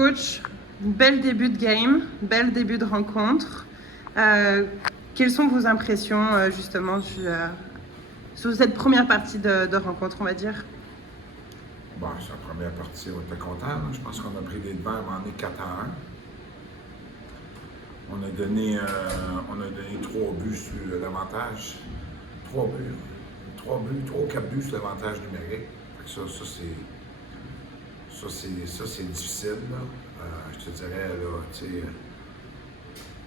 Coach, bel début de game, bel début de rencontre. Quelles sont vos impressions justement sur cette première partie de rencontre, on va dire? Bon, sur la première partie, on était content. Je pense qu'on a pris les devants à un moment donné 4-1. On a donné 3 buts sur l'avantage. 3 ou 4 buts sur l'avantage numérique. Fait que ça, c'est difficile. Je te dirais, là, tu sais,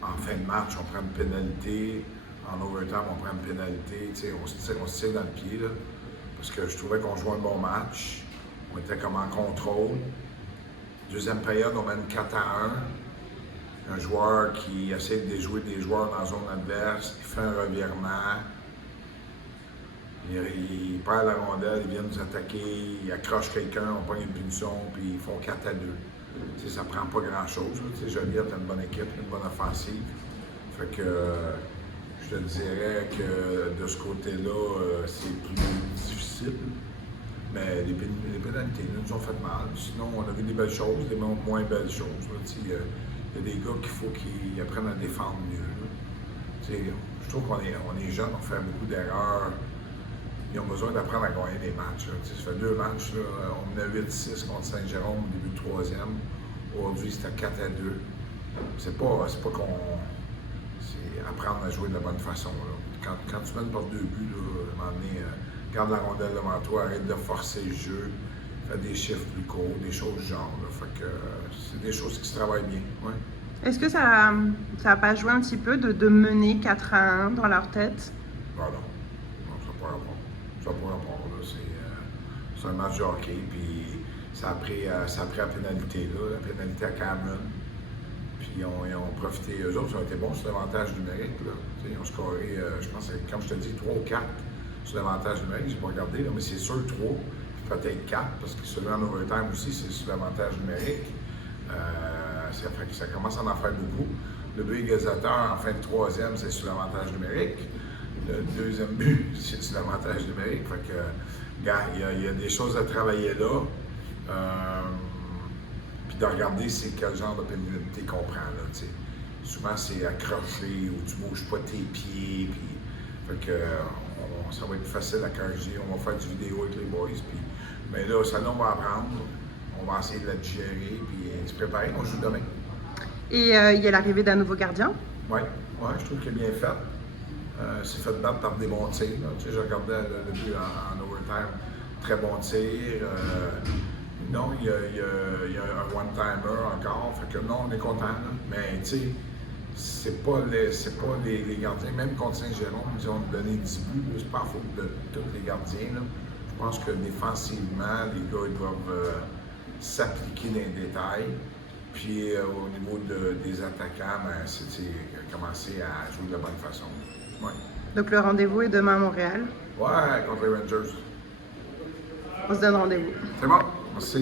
en fin de match, on prend une pénalité. En overtime, on prend une pénalité. Tu sais, on se tire dans le pied, là, parce que je trouvais qu'on jouait un bon match. On était comme en contrôle. Deuxième période, on mène 4-1. Un joueur qui essaie de déjouer des joueurs dans la zone adverse, il fait un revirement. Il perd la rondelle, il vient nous attaquer, il accroche quelqu'un, on prend une punition, puis ils font 4-2. Tu sais, ça prend pas grand-chose. Tu sais, Joliette a une bonne équipe, une bonne offensive. Fait que je te dirais que de ce côté-là, c'est plus difficile. Mais les pénalités nous ont fait mal. Sinon, on a vu des belles choses, des moins belles choses. Il y a des gars qu'il faut qu'ils apprennent à défendre mieux. Je trouve qu'on est jeunes, on fait beaucoup d'erreurs. Ils ont besoin d'apprendre à gagner des matchs. Ça fait 2 matchs. Là, on menait 8-6 contre Saint-Jérôme au début de 3e. Aujourd'hui, c'était 4-2. C'est pas qu'on. C'est apprendre à jouer de la bonne façon. Là. Quand tu mènes par 2 buts, là, à un moment donné, garde la rondelle devant toi, arrête de forcer le jeu, fais des chiffres plus courts, des choses du genre. Là. Fait que c'est des choses qui se travaillent bien. Ouais. Est-ce que ça n'a pas joué un petit peu de mener 4-1 dans leur tête? Ben non, ça n'a pas rapport. Ça n'a pas rapport. C'est un match de hockey, puis ça a pris la pénalité, là, la pénalité à Cameron. Puis ils ont profité. Eux autres, ils ont été bons sur l'avantage numérique. Là. Ils ont scoré, je pense, comme je te dis, 3 ou 4 sur l'avantage numérique. Je n'ai pas regardé, là, mais c'est sûr 3, puis peut-être 4, parce que celui en overtime aussi, c'est sur l'avantage numérique. Ça fait que ça commence à en faire beaucoup. Le but égalisateur en fin de 3e, c'est sur l'avantage numérique. Le 2e but, c'est sur l'avantage numérique. Fait que, gars, il y a des choses à travailler là. Puis de regarder c'est quel genre de pénalité qu'on prend. Là, t'sais. Souvent, c'est accroché ou tu bouges pas tes pieds. Puis, fait que, ça va être facile à corriger. On va faire du vidéo avec les boys. Puis, mais là, ça, on va apprendre. On va essayer de la digérer. Puis se préparer. On joue demain. Et il y a l'arrivée d'un nouveau gardien? Oui, je trouve qu'il est bien fait. C'est fait battre par des bons tirs. Je regardais le but en overtime. Très bon tir. Non, il y a un one-timer encore. Fait que non, on est content. Là. Mais tu sais, c'est pas les gardiens. Même contre Saint-Jérôme, ils ont donné 10 buts. C'est pas la faute de tous les gardiens. Là. Je pense que défensivement, les gars ils doivent s'appliquer dans les détails. Puis au niveau des attaquants, ben, c'est commencer à jouer de la bonne façon. Ouais. Donc le rendez-vous est demain à Montréal. Ouais, contre les Rangers. On se donne rendez-vous. C'est bon, merci.